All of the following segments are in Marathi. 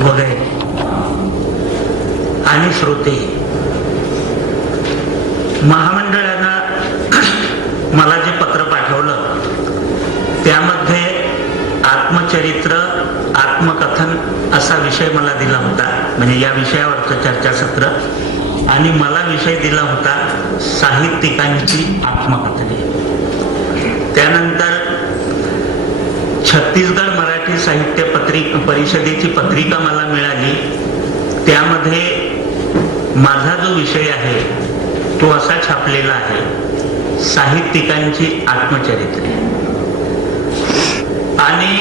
वगैरे आणि श्रोते. महामंडळानं मला जे पत्र पाठवलं त्यामध्ये आत्मचरित्र आत्मकथन असा विषय मला दिला होता. म्हणजे या विषयावरचं चर्चासत्र. आणि मला विषय दिला होता साहित्यिकांची आत्मकथने. त्यानंतर छत्तीसगड मराठी साहित्य पत्रिक परिषदेची पत्रिका मला मिळाली. त्यामध्ये माझा जो विषय आहे तो असा छापलेला आहे. साहित्यिकांची आत्मचरित्रे. आणि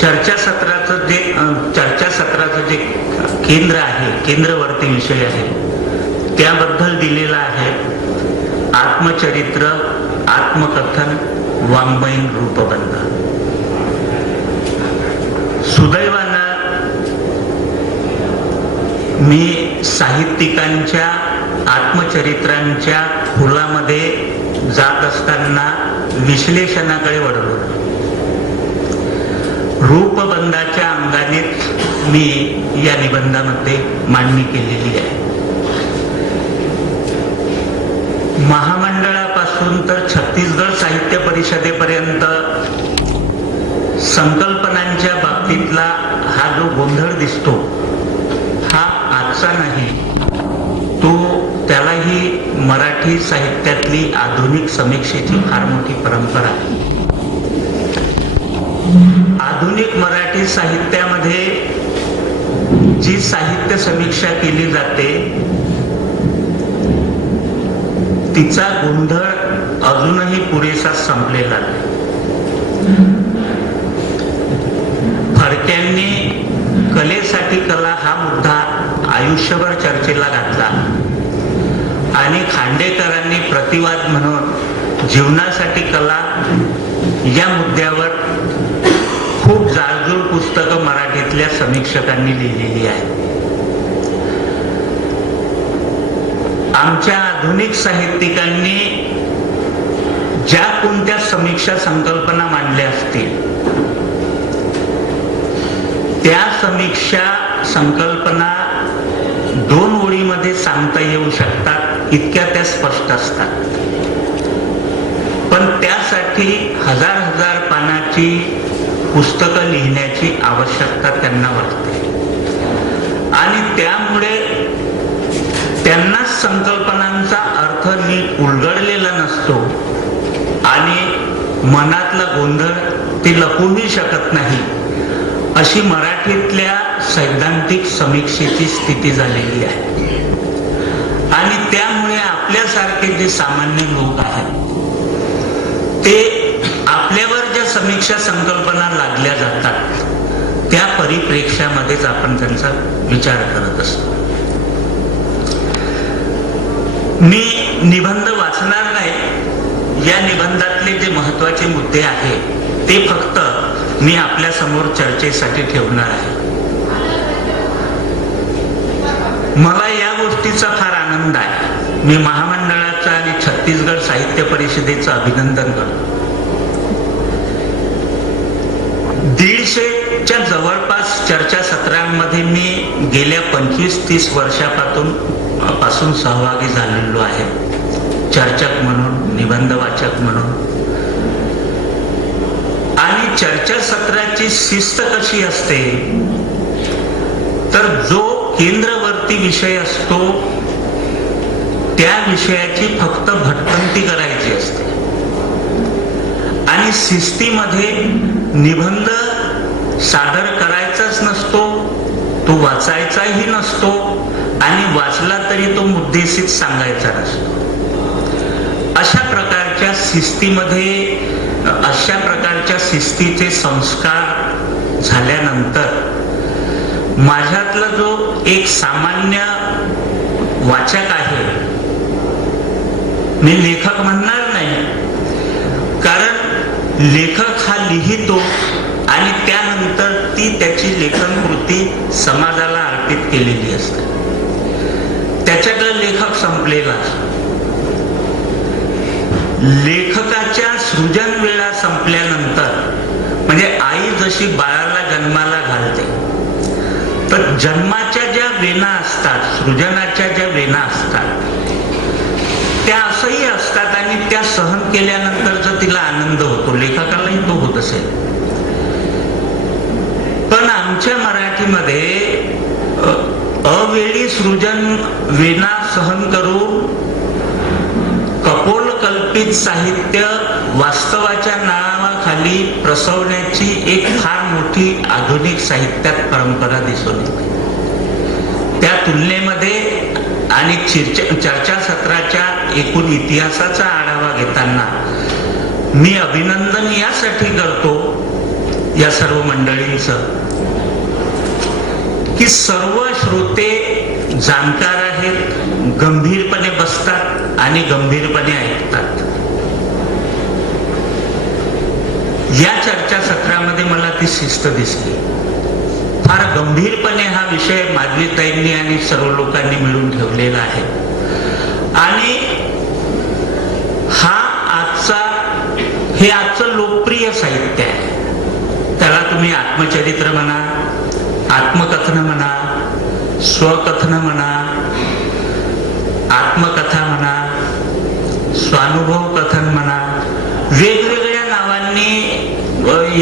चर्चासत्राचं जे चर्चासत्राचं जे केंद्र आहे केंद्रवर्ती विषय आहे त्याबद्दल दिलेला आहे आत्मचरित्र आत्मकथन वाङ्मयीन रूपबंध. सुदैवानं मी साहित्यिकांच्या आत्मचरित्रांच्या फुलामध्ये जात असताना विश्लेषणाकडे वळलो. रूपबंधाच्या अंगानेच मी या निबंधामध्ये मांडणी केलेली आहे. महामंडळापासून तर छत्तीसगड साहित्य परिषदेपर्यंत संकल्पनांच्या बाबतीतला हा जो गोंधळ दिसतो हा आजचा नाही. तो त्यालाही मराठी साहित्यातली आधुनिक समीक्षेची फार मोठी परंपरा आधुनिक मराठी साहित्यामध्ये जी साहित्य समीक्षा केली जाते तिचा गोंधळ अजूनही पुरेसा संपलेला नाही. फडक्यांनी कलेसाठी कला हा मुद्दा आयुष्यभर चर्चेला घातला. आणि खांडेकरांनी प्रतिवाद म्हणून जीवनासाठी कला या मुद्द्यावर खूप जाळजूळ पुस्तकं मराठीतल्या समीक्षकांनी लिहिलेली आहे आमच्या आधुनिक साहित्यिकांनी ज्या कोणत्या समीक्षा संकल्पना मांडल्या असतील त्या समीक्षा संकल्पना दोन ओळीमध्ये सांगता येऊ शकतात इतक्या त्या स्पष्ट असतात. पण त्यासाठी हजार हजार पानाची पुस्तकं लिहिण्याची आवश्यकता त्यांना वाटते. आणि त्यामुळे त्यांना संकल्पनांचा अर्थ नीट उलगडलेला नसतो आणि मनातला गोंधळ ते लपवूही शकत नाही. अशी मराठीतल्या सैद्धांतिक समीक्षेची स्थिती झालेली आहे. आणि त्यामुळे आपल्यासारखे जे सामान्य लोक आहेत ते आपल्यावर ज्या समीक्षा संकल्पना लागल्या जातात त्या परिप्रेक्ष्यामध्येच आपण त्यांचा विचार करत असतो. मी निबंध वाचणार नाही. या निबंधातले जे महत्त्वाचे मुद्दे आहेत ते फक्त मी आपल्यासमोर चर्चेसाठी ठेवणार आहे. मला या गोष्टीचा फार आनंद आहे. मी महामंडळाचं आणि छत्तीसगड साहित्य परिषदेचं अभिनंदन करतो. दीडशेच्या जवळपास चर्चासत्रांमध्ये मी गेल्या पंचवीस तीस वर्षापासून पासून सहभागी झालेलो आहे. चर्चक म्हणून निबंध वाचक म्हणून चर्चासत्राची शिस्त कशी असते? तर जो केंद्रवर्ती विषय असतो त्या विषयाची फक्त भटकंती करायची असते. आणि शिस्तीमध्ये निबंध सादर करायचाच नसतो तो वाचायचाही नसतो आणि वाचला तरी तो मुद्देशीत सांगायचा नसतो. अशा प्रकारच्या शिस्तीमध्ये अशा प्रकारच्या शिस्तीचे संस्कार झाल्यानंतर माझ्यातला जो एक सामान्य वाचक आहे मी लेखक म्हणणार नाही कारण लेखक हा लिहितो आणि त्यानंतर ती त्याची लेखन कृती समाजाला अर्पित केलेली असते. त्याच्याकडे लेखक संपलेला असतो. लेखकाच्या सृजन वेळा संपल्यानंतर म्हणजे आई जशी बाळाला जन्माला घालते तर जन्माच्या ज्या वेना असतात सृजनाच्या ज्या वेना असतात त्या असंही असतात आणि त्या सहन केल्यानंतरचा तिला आनंद होतो. लेखकालाही तो होत असेल. पण आमच्या मराठीमध्ये अवेळी सृजन वेना सहन करून कल्पित साहित्य वास्तवाच्या नावाखाली प्रसवण्याची एक फार मोठी आधुनिक साहित्यात परंपरा दिसून येते. त्या तुलनेमध्ये आणि चर्चा चर्चासत्राच्या एकूण इतिहासाचा आढावा घेताना मी अभिनंदन यासाठी करतो या सर्व मंडळींचं की सर्व श्रोते जाणकार आहेत गंभीरपणे बसतात आणि गंभीरपणे ऐकतात. या चर्चासत्रामध्ये मला ती शिस्त दिसली. फार गंभीरपणे हा विषय माधवीताईंनी आणि सर्व लोकांनी मिळून ठेवलेला आहे. आणि हा आजचा हे आजचं लोकप्रिय साहित्य आहे. त्याला तुम्ही आत्मचरित्र म्हणा आत्मकथन म्हणा स्वकथन म्हणा आत्मकथा म्हणा स्वानुभव कथन म्हणा वेगवेगळ्या नावांनी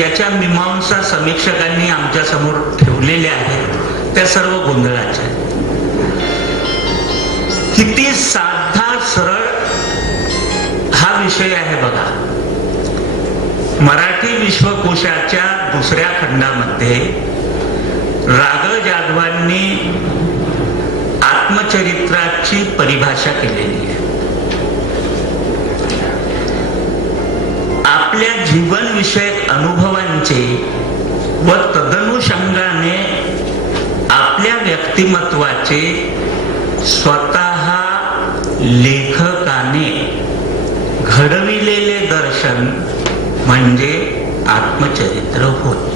याच्या मीमांसा समीक्षकांनी आमच्यासमोर ठेवलेल्या आहेत. त्या सर्व गोंधळाच्या किती साधा सरळ हा विषय आहे बघा. मराठी विश्वकोशाच्या दुसऱ्या खंडामध्ये राग जाधवांनी आत्मचरित्राची परिभाषा केलेली आहे. आपल्या जीवनविषयक अनुभवांचे व तदनुषंगाने आपल्या व्यक्तिमत्वाचे स्वतः लेखकाने घडविलेले दर्शन म्हणजे आत्मचरित्र होय.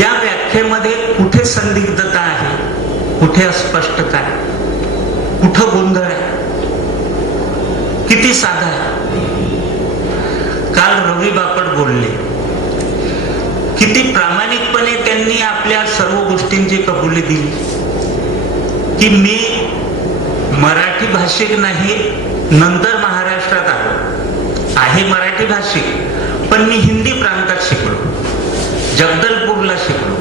या व्याख्येमध्ये कुठे संदिग्धता आहे? कुठे अस्पष्टता आहे? कुठं गोंधळ आहे? किती साधा आहे? काल रवी बापट बोलले किती प्रामाणिकपणे त्यांनी आपल्या सर्व गोष्टींची कबुली दिली की मी मराठी भाषिक नाही नंतर महाराष्ट्रात आलो. आहे मराठी भाषिक पण मी हिंदी प्रांतात शिकलो जगदलपूरला शिकलो.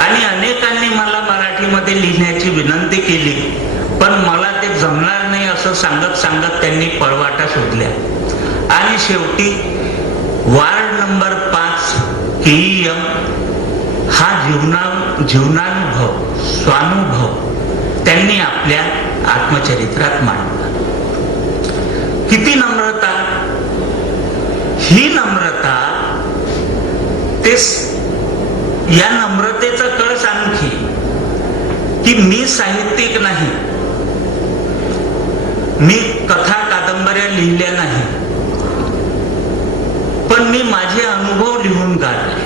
आणि अनेकांनी मला मराठीमध्ये लिहिण्याची विनंती केली. पण मला ते जमणार नाही असं सांगत सांगत त्यांनी पळवाटा शोधल्या. आणि शेवटी वार्ड नंबर पाच केईएम हा जीवना जीवनानुभव स्वानुभव त्यांनी आपल्या आत्मचरित्रात मांडला. किती नम्रता? ही नम्रता ते या नम्रतेचा कळस आणखी की मी साहित्यिक नाही. मी कथा कादंबऱ्या लिहिल्या नाही. पण मी माझे अनुभव लिहून काढले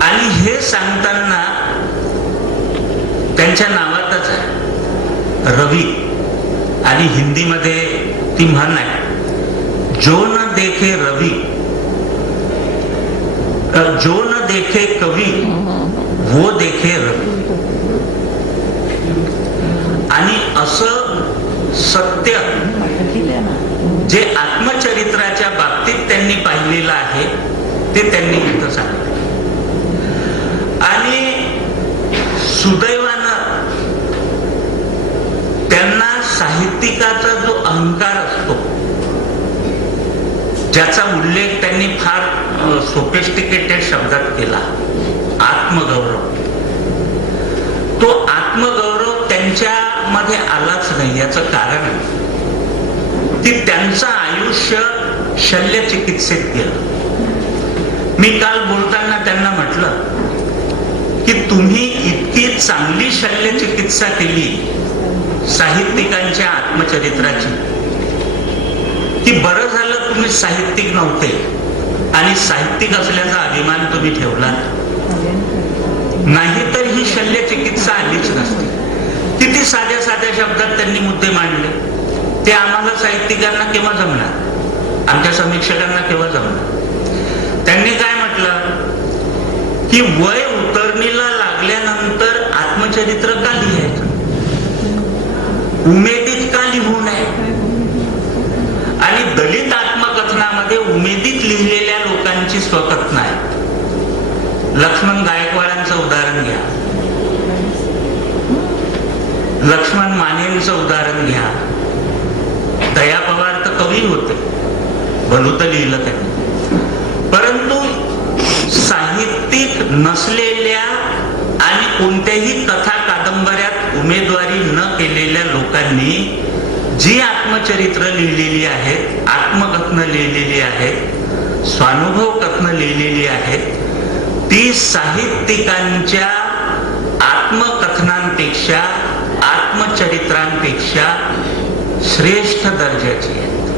आणि हे सांगताना त्यांच्या नावातच आहे रवी आणि हिंदीमध्ये ती म्हण आहे जो न देखे रवी. जो न देखे कवी वो देखे रवी. आणि असं सत्य जे आत्मचरित्राच्या बाबतीत त्यांनी पाहिलेलं आहे ते त्यांनी इथं सांगितलं. आणि सुदैवानं त्यांना साहित्यिकाचा जो अहंकार असतो ज्याचा उल्लेख त्यांनी फार सोफिस्टिकेटेड शब्दात केला. आत्मगौरव. तो आत्मगौरव त्यांच्यामध्ये आलाच नाही याच कारण की त्यांचं आयुष्य शल्य चिकित्सेत गेलं. मी काल बोलताना त्यांना म्हटलं की तुम्ही इतकी चांगली शल्य चिकित्सा केली साहित्यिकांच्या आत्मचरित्राची की बरं झालं तुम्ही साहित्यिक नव्हते. आणि साहित्यिक असल्याचा अभिमान तुम्ही ठेवला नाही. तर ही शल्य चिकित्सा आलीच नसते. किती साध्या साध्या शब्दात त्यांनी मुद्दे मांडले. ते आम्हाला साहित्यिकांना केव्हा जमणार? आमच्या समीक्षकांना केव्हा जमणार? त्यांनी काय म्हटलं? की वय उतरणीला लागल्यानंतर आत्मचरित्र का लिहायचं? उमेद लोकांची लक्ष्मण गायकवाडांचं उदाहरण घ्या. लक्ष्मण मानेंचं उदाहरण घ्या. दया पवार तर कवी होते. भलूत लिहिलं त्यांनी. परंतु साहित्यिक नसलेल्या आणि कोणत्याही कथा कादंबऱ्यात उमेदवारी न केलेल्या लोकांनी जी आत्मचरित्र लिहिलेली आहेत आत्मकथनं लिहिलेली आहेत स्वानुभव कथनं लिहिलेली आहेत. ती साहित्यिकांच्या आत्मकथनांपेक्षा आत्मचरित्रांपेक्षा श्रेष्ठ दर्जाची आहेत.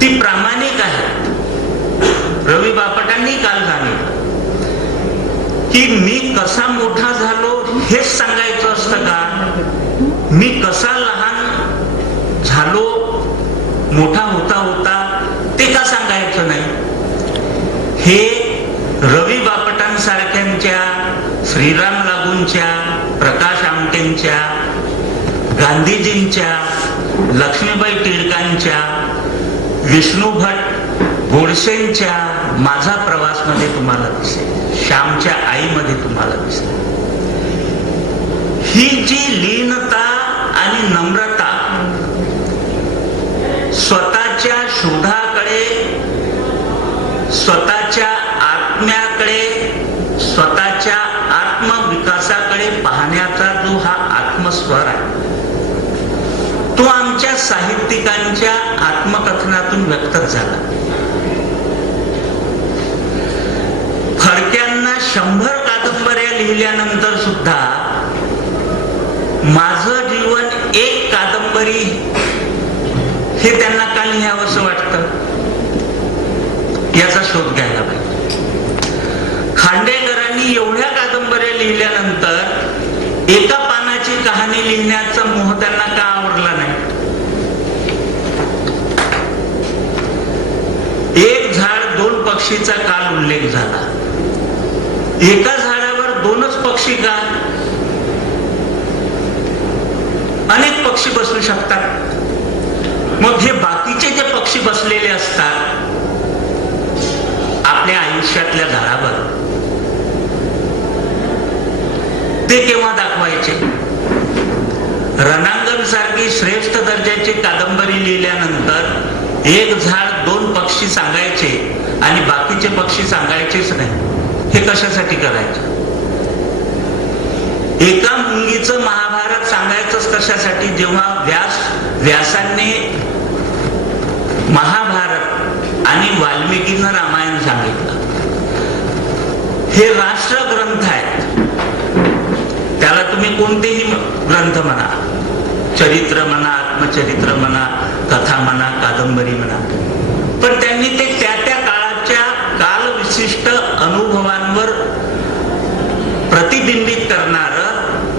ती प्रामाणिक आहे रवी बापटांनी काल सांगितलं की मी कसा मोठा झालो हेच सांगायचं असतं का? मी कसा लहान झालो मोठा होता होता ते का सांगायचं नाही. हे रवी बापटांसारख्यांच्या श्रीराम लागूंच्या प्रकाश आमटेंच्या गांधीजींच्या लक्ष्मीबाई टिळकांच्या विष्णू भट गोडसेंच्या माझा प्रवासमध्ये तुम्हाला दिसेल. श्यामच्या आईमध्ये तुम्हाला दिसेल. ही जी लीनता आणि नम्रता स्वतःच्या शोधाकडे स्वतःच्या आत्म्याकडे स्वतःच्या आत्मविकासाकडे पाहण्याचा जो हा आत्मस्वर आहे तो आमच्या साहित्यिकांच्या आत्मकथनातून व्यक्तच झाला. फडक्यांना शंभर कादंबऱ्या लिहिल्यानंतर सुद्धा माझं जीवन एक कादंबरी हे त्यांना का लिहावंसं वाटतं? याचा शोध घ्यायला पाहिजे. खांडेकरांनी एवढ्या कादंबऱ्या लिहिल्यानंतर एका पानाची कहाणी लिहिण्याचा मोह त्यांना का आवडला नाही? एक झाड दोन पक्षीचा काल उल्लेख झाला. एका झाडावर दोनच पक्षी का? अनेक पक्षी बसू शकतात. मग हे बाकीचे जे पक्षी बसलेले असतात आपल्या आयुष्यातल्या झाडावर ते केव्हा दाखवायचे? रणांगण सारखी श्रेष्ठ दर्जाची कादंबरी लिहिल्यानंतर एक झाड दोन पक्षी सांगायचे आणि बाकीचे पक्षी सांगायचेच नाही. हे कशासाठी करायचे? एका मुंगीचं महाभारत सांगायचंच कशासाठी? जेव्हा व्यास व्यासांनी महाभारत आणि वाल्मिकीनं रामायण सांगितलं. हे राष्ट्रग्रंथ आहे. त्याला तुम्ही कोणतेही ग्रंथ म्हणा चरित्र म्हणा आत्मचरित्र म्हणा कथा म्हणा कादंबरी म्हणा. पण त्यांनी ते त्या त्या काळाच्या कालविशिष्ट अनुभवांवर प्रतिबिंबित करणार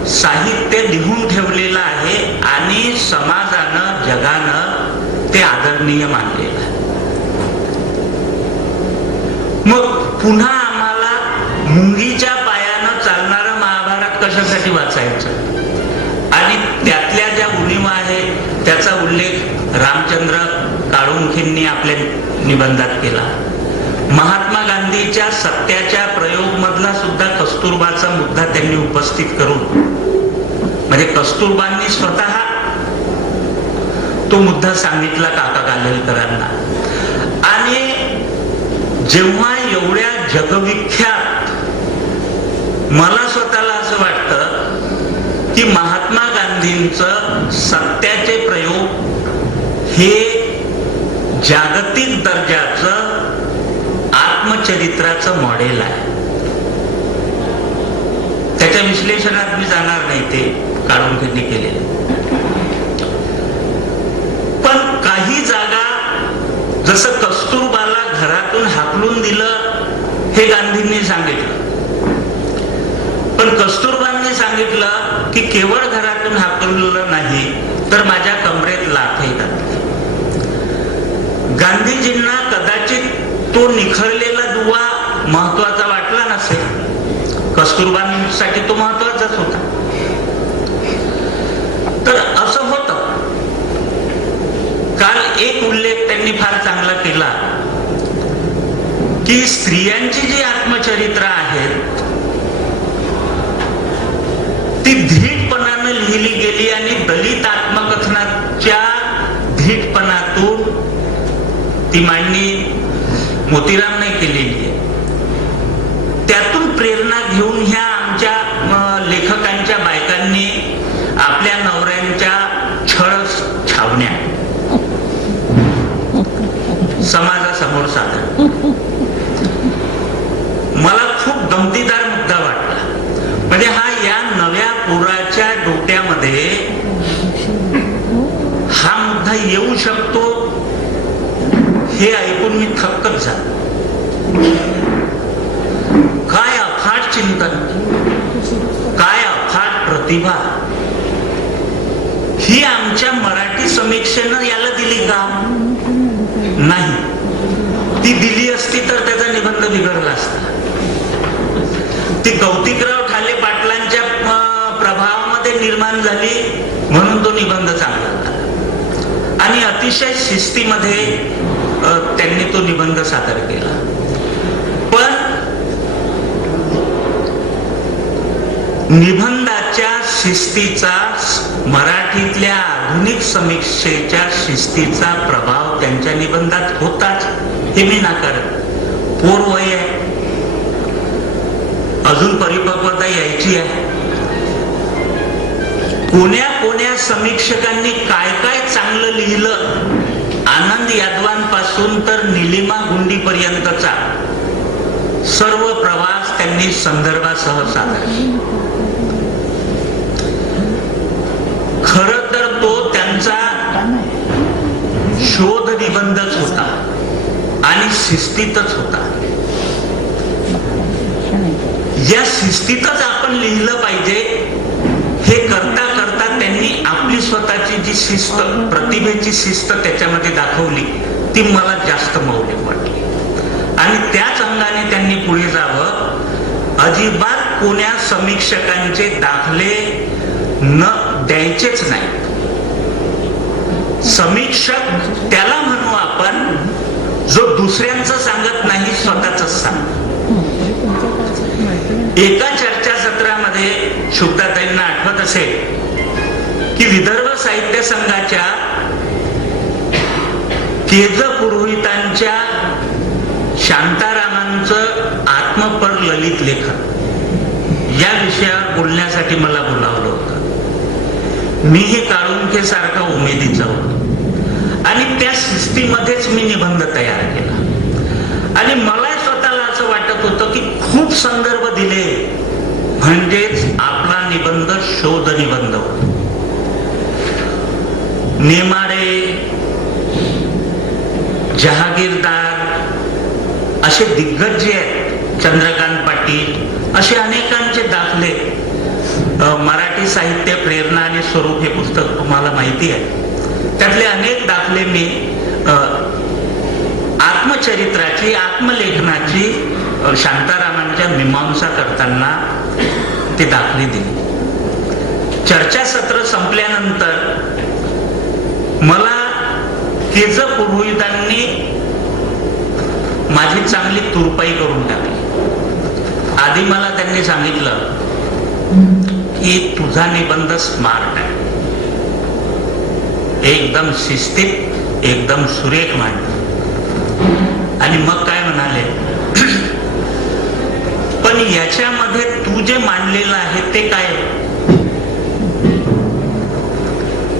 साहित्य लिहून ठेवलेलं आहे आणि समाजानं जगानं ते आदरणीय मानलेलं मग पुन्हा आम्हाला मुंगीच्या कशासाठी वाचायचं. आणि त्यातल्या ज्या उणिवा आहे त्याचा उल्लेख रामचंद्र काळुंखींनी आपल्या निबंधात केला. महात्मा गांधीच्या सत्याच्या प्रयोग मधला सुद्धा कस्तुरबाचा मुद्दा त्यांनी उपस्थित करून म्हणजे कस्तुरबांनी स्वतः तो मुद्दा सांगितला काका कालेलकरांना आणि जेव्हा एवढ्या जगविख्यात मला स्वतःला की महात्मा गांधींचं सत्याचे प्रयोग हे जागतिक दर्जाचं आत्मचरित्राचं मॉडेल आहे. त्याच्या विश्लेषणात मी जाणार नाही ते काढून त्यांनी केलेले. पण काही जागा जसं कस्तुरबाला घरातून हाकलून दिलं हे गांधींनी सांगितलं. पण कस्तुरबा डॉक्टरांनी सांगितलं की केवळ घरातून हाकललं नाही तर माझ्या कमरेत लाथ येतात. गांधीजींना कदाचित तो निखळलेला दुवा महत्त्वाचा वाटला नसेल. कस्तुरबांसाठी तो महत्वाचाच होता. तर असं होत. काल एक उल्लेख त्यांनी फार चांगला केला की स्त्रियांची जी आत्मचरित्र आहेत ती धीटपणानं लिहिली गेली आणि दलित आत्मकथनाच्या धीटपणातून ती मांडणी मोतीरामने केलेली आहे. त्यातून प्रेरणा घेऊन ह्या आमच्या अं, लेखकांच्या बायकांनी आपल्या नवऱ्यांच्या छळ छावण्या समाजासमोर सादर मला खूप गमतीदार मुद्दा वाटला म्हणजे हा या नव्या पोराच्या डोक्यामध्ये हा मुद्दा येऊ शकतो? हे ऐकून मी थक्कच झालो. काय अफाट चिंतन? काय अफाट प्रतिभा? ही आमच्या मराठी समीक्षेनं याला दिली का? नाही. ती दिली असती तर त्याचा निबंध बिघडला असता. ती कौतिकराव ठाले पाटलांच्या अं, प्रभावामध्ये निर्माण झाली म्हणून तो निबंध चांगला आणि अतिशय शिस्तीमध्ये त्यांनी तो निबंध सादर केला. पण निबंधाच्या शिस्तीचा मराठीतल्या आधुनिक समीक्षेच्या शिस्तीचा प्रभाव त्यांच्या निबंधात होताच हे मी नाकारत पोर वय आहे. अजून परिपक्वता यायची आहे. कोण्या कोण्या समीक्षकांनी काय काय चांगलं लिहिलं? आनंद यादवांपासून तर निलिमा गुंडी पर्यंतचा सर्व प्रवास त्यांनी संदर्भासह सादर खर तर तो त्यांचा शोध निबंधच होता आणि शिस्तीतच होता. या शिस्तीतच आपण लिहिलं पाहिजे हे करता करता त्यांनी आपली जी शिस्त प्रतिभेची शिस्त त्याच्यामध्ये दाखवली ती मला जास्त मौलिक वाटली. आणि त्याच अंगाने त्यांनी पुढे जावं. अजिबात कोण्या समीक्षकांचे दाखले न द्यायचेच नाही. समीक्षक त्याला म्हणू आपण जो दुसऱ्यांचं सांगत नाही स्वतःच सांग. एका चर्चासत्रामध्ये शुभदाताईंना आठवत असेल की विदर्भ साहित्य संघाच्या केज पुरोहितांच्या शांतारामांचं आत्मपर ललित लेखन. या विषयावर बोलण्यासाठी मला बोलावलं होतं. मीही काळुंखे सारखा उमेदीचा होतो. आणि त्या शिस्तीमध्येच मी निबंध तयार केला. आणि मला स्वतःला असं वाटत होतं की खूप संदर्भ दिले म्हणजेच आपला निबंध शोध निबंध होता. नेमाडे जहागीरदार असे दिग्गज जे आहेत चंद्रकांत पाटील असे अनेकांचे दाखले. मराठी साहित्य प्रेरणा आणि स्वरूप हे पुस्तक तुम्हाला माहिती आहे. त्यातले अनेक दाखले मी आत्मचरित्राची आत्मलेखनाची शांतारामांच्या मीमांसा करताना ते दाखले दिली. चर्चासत्र संपल्यानंतर केज पुरोहितांनी माझी चांगली तुरपाई करून टाकली. आधी मला त्यांनी सांगितलं की तुझा निबंध स्मार्ट आहे. एकदम शिस्तीत एकदम सुरेख मांड आणि मग काय म्हणाले? पण याच्यामध्ये तू जे मांडलेलं आहे ते काय?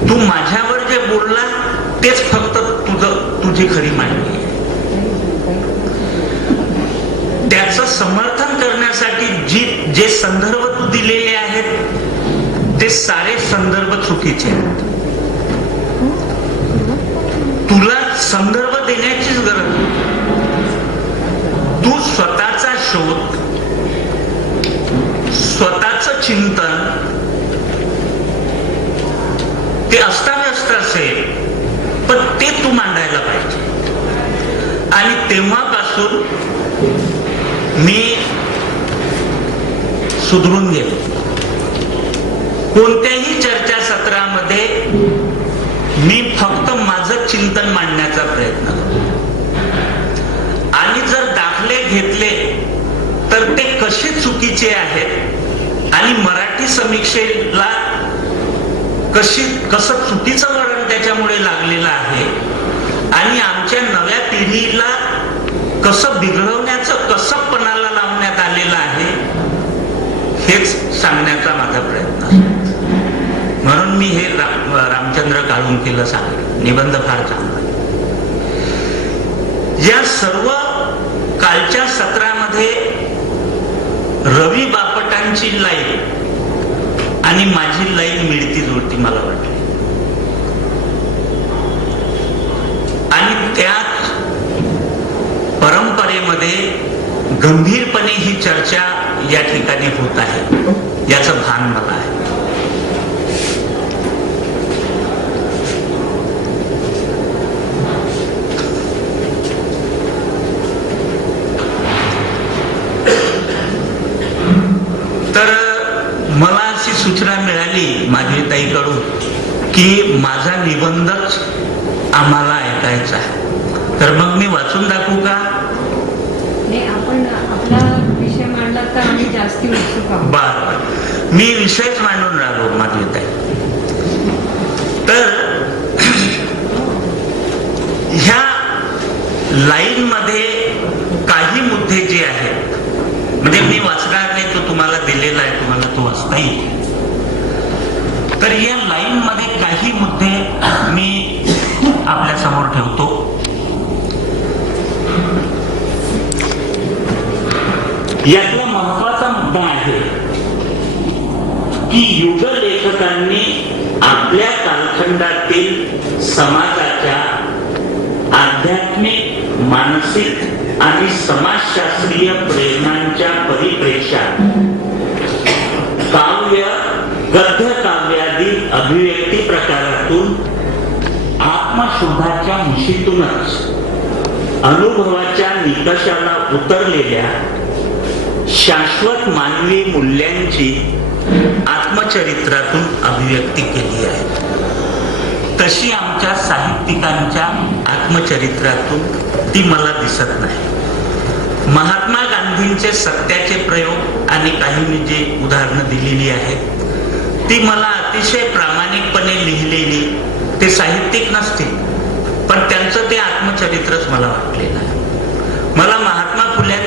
तू माझ्यावर जे बोलला तेच फक्त तुझं तुझी खरी मांडणी आहे समर्थन करण्यासाठी जी जे संदर्भ तू दिलेले आहेत ते सारे संदर्भ चुकीचे आहेत. तुला संदर्भ देण्याचीच गरज नाही. तू स्वतःचा शोध स्वतःच चिंतन ते अस्ताव्यस्त असेल. पण ते तू मांडायला पाहिजे. आणि तेव्हापासून मी सुधरून गेलो. कोणत्याही चर्चासत्रामध्ये मी फक्त माझं चिंतन चिंतन मांडण्याचा प्रयत्न करतो. आणि जर दाखले घेतले तर ते कसे चुकीचे आहेत आणि मराठी समीक्षेला कशी कसं चुकीचं वळण त्याच्यामुळे लागलेला आहे. आणि आमच्या नव्या पिढीला कसं बिघडवण्याचं कसं पणाला लावण्यात आलेलं आहे हेच सांगण्याचा माझा प्रयत्न म्हणून मी हे राम रामचंद्र काळुंकीला सांगले निबंध फार चांगला या सर्व कालच्या सत्रामध्ये रवी बापटांची लाईन आणि माझी लाईन मिळती जुळती मला वाटली आणि त्याच परंपरेमध्ये गंभीरपणे ही चर्चा या ठिकाणी होत आहे. याचं भान मला आहे. तर मला अशी सूचना मिळाली माझी ताईकडून की माझा निबंधच आम्हाला ऐकायचा आहे. तर मग मी वाचून दाखवू का नाही आपण आपला विषय मांडला तर आम्ही जास्ती उत्सुक आहोत बर मी विषयच मांडून राहिलो माझी तर ह्या लाईन मध्ये काही मुद्दे जे आहेत म्हणजे मी वाचणार नाही तो तुम्हाला दिलेला आहे तुम्हाला तो वाचता येईल. तर या लाईन मध्ये काही मुद्दे मी आपल्यासमोर ठेवतो. यातला आहे. की युग लेखकांनी आपल्या कालखंडातील समाजाच्या आध्यात्मिक मानसिक आणि समाजशास्त्रीय प्रेरणांच्या परिप्रेक्षात काव्य गद्य काव्यादी अभिव्यक्ती प्रकारातून आत्मशोधाच्या मुशीतूनच अनुभवाच्या निकषाला उतरलेल्या शाश्वत मानवी मूल्यांची आत्मचरित्रातून अभिव्यक्ती केली आहे. तशी आमच्या साहित्यिकांच्या आत्मचरित्रातून ती मला दिसत नाही. महात्मा गांधींचे सत्याचे प्रयोग आणि काही मी जे उदाहरणं दिलेली आहेत ती मला अतिशय प्रामाणिकपणे लिहिलेली ते साहित्यिक नसतील पण त्यांचं ते आत्मचरित्रच मला वाटलेलं आहे. मला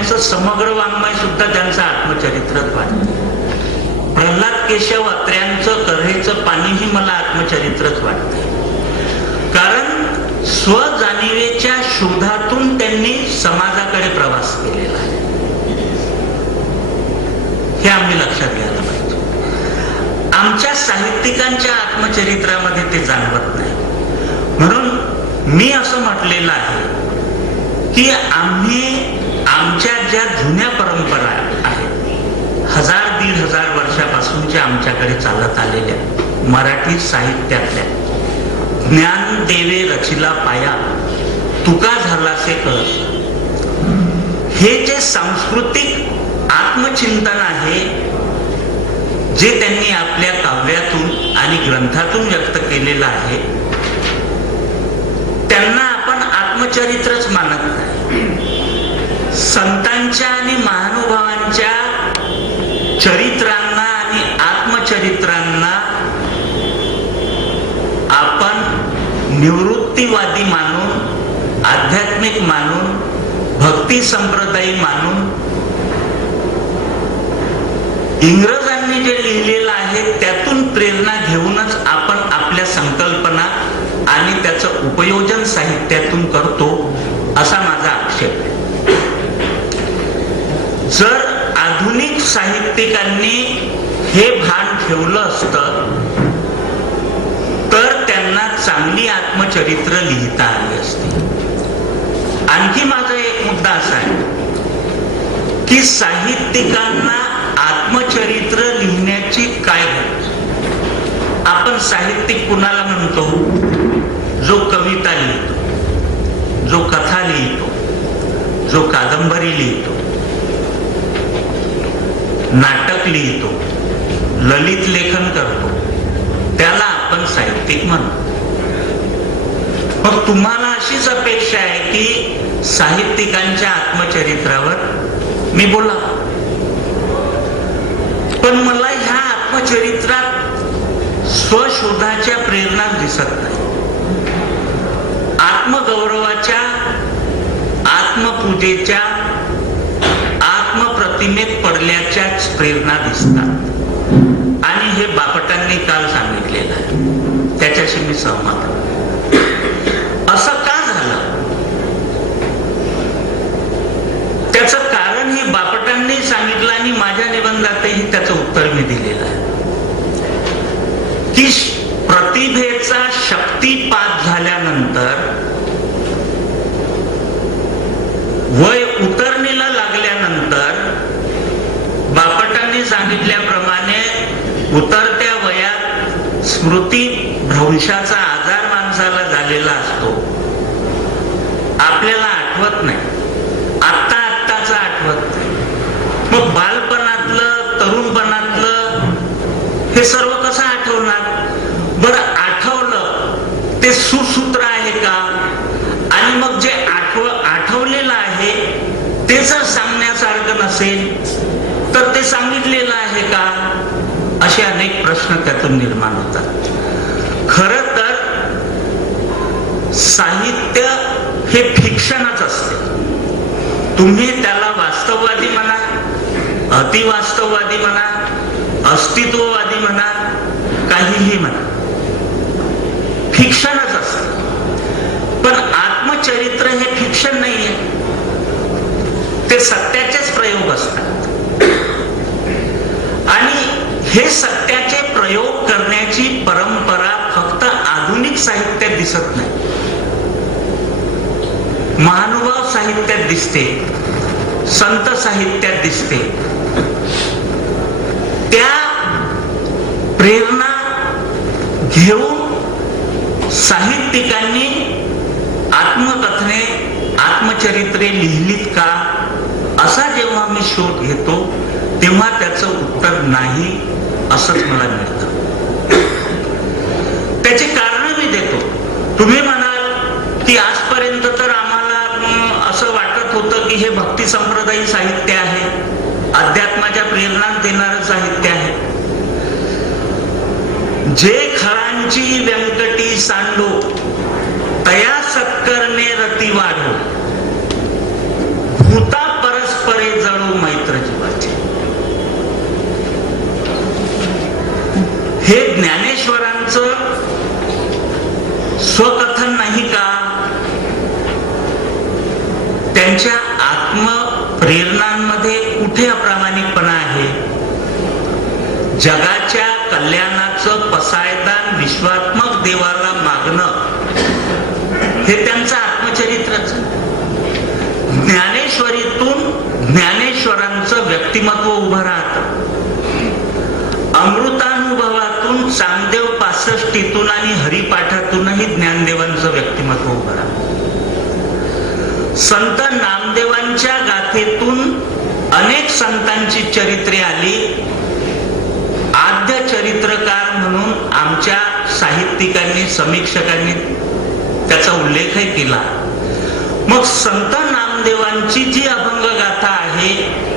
त्यांचं समग्र वाङ्मय सुद्धा त्यांचं आत्मचरित्रच वाटतं प्रल्हाद केशव अत्र्यांचं कऱ्हेचं पाणीही मला आत्मचरित्रच वाटते. कारण स्वजाणीवेच्या शोधातून त्यांनी समाजाकडे प्रवास केलेला आहे. हे आम्ही लक्षात घ्यायला पाहिजे. आमच्या साहित्यिकांच्या आत्मचरित्रामध्ये ते जाणवत नाही. म्हणून मी असं म्हटलेलं आहे की आम्ही आमच्या ज्या जुन्या परंपरा आहेत हजार दीड हजार वर्षापासूनच्या आमच्याकडे चालत आलेल्या मराठी साहित्यातल्या ज्ञान देवे रचिला पाया तुका झालासे कळस. हे जे सांस्कृतिक आत्मचिंतन आहे जे त्यांनी आपल्या काव्यातून आणि ग्रंथातून व्यक्त केलेलं आहे त्यांना आपण आत्मचरित्रच मानत नाही. संतांच्या आणि महानुभावांच्या चरित्रांना आणि आत्मचरित्रांना आपण निवृत्तीवादी मानून आध्यात्मिक मानून भक्ती संप्रदायी मानून इंग्रजांनी जे लिहिलेलं आहे त्यातून प्रेरणा घेऊनच आपण आपल्या संकल्पना आणि त्याचं उपयोजन साहित्यातून करतो असा माझा आक्षेप आहे जर आधुनिक साहित्यिकांनी हे भान ठेवलं असत तर त्यांना चांगली आत्मचरित्र लिहिता आली असती. आणखी माझा एक मुद्दा असा आहे की साहित्यिकांना आत्मचरित्र लिहिण्याची काय आपण साहित्यिक कुणाला म्हणतो? जो कविता लिहितो जो कथा लिहितो जो कादंबरी लिहितो. नाटक लिहितो ललित लेखन करतो त्याला आपण साहित्यिक म्हणतो. मग तुम्हाला अशीच अपेक्षा आहे की साहित्यिकांच्या आत्मचरित्रावर मी बोला पण मला ह्या आत्मचरित्रात स्वशोधाच्या प्रेरणा दिसत नाही. आत्मगौरवाच्या आत्मपूजेच्या पडल्याच्याच प्रेरणा दिसतात. आणि हे बापटांनी काल सांगितलेलं आहे. त्याच्याशी मी सहमत असं का झालं? त्याचं कारण हे बापटांनी सांगितलं आणि माझ्या निबंधातही त्याचं उत्तर मी दिलेलं आहे. की प्रतिभेचा शक्तिपात झाल्यानंतर वय उतरणीला लागल्यानंतर बापटांनी सांगितल्याप्रमाणे उतरत्या वयात स्मृती भ्रंशाचा आजार माणसाला झालेला असतो. आपल्याला आठवत नाही. आत्ता आत्ताच आठवत नाही. मग बालपणातलं तरुणपणातलं हे सर्व कसं आठवणार? बर आठवलं. ते सुसूत्र आहे का? आणि मग जे आठव आठवलेलं आहे ते जर सांगण्यासारखं नसेल तर ते सांगितलेलं असे अनेक प्रश्न त्यातून निर्माण होतात. खर तर साहित्य हे फिक्शनच असते. तुम्ही त्याला वास्तववादी म्हणा अतिवास्तववादी म्हणा अस्तित्ववादी म्हणा काहीही म्हणा. फिक्शनच असत. पण आत्मचरित्र हे फिक्शन नाहीये. ते सत्याचेच प्रयोग असतात आणि हे सत्याचे प्रयोग करण्याची परंपरा फक्त आधुनिक साहित्यात दिसत नाही. महानुभाव साहित्यात दिसते संत साहित्यात दिसते. त्या प्रेरणा घेऊन साहित्यिकांनी आत्मकथने आत्मचरित्रे लिहिलीत का असा जेव्हा मी शोध घेतो तेव्हा त्याचं उत्तर नाही असंच मला मिळतं. त्याची कारण मी देतो. तुम्ही म्हणाल की आजपर्यंत तर आम्हाला असं वाटत होतं की हे भक्ती संप्रदायी साहित्य आहे. अध्यात्माच्या प्रेरणा देणार साहित्य आहे. जे खळांची व्यंकटी सांडो तया सत्करणे रती स्वकथन नाही का? त्यांच्या आत्मप्रेरणांमध्ये कुठे अप्रामाणिकपणा आहे? जगाच्या कल्याणाचं पसायदान विश्वात्मक देवाला मागणं हे त्यांचं आत्मचरित्रच. ज्ञानेश्वरीतून ज्ञानेश्वरांचं व्यक्तिमत्व उभं राहत. अमृतानुभवात अमृतानुभवातून चांगदेव पासष्टीतून आणि हरिपाठातूनही ज्ञानदेवांचं व्यक्तिमत्व उभं राहतं. संत नामदेवांच्या गाथेतून अनेक संतांची चरित्रे आली. आद्य चरित्रकार म्हणून आमच्या साहित्यिकांनी समीक्षकांनी त्याचा उल्लेखही केला. मग संत नामदेवांची जी अभंग गाथा आहे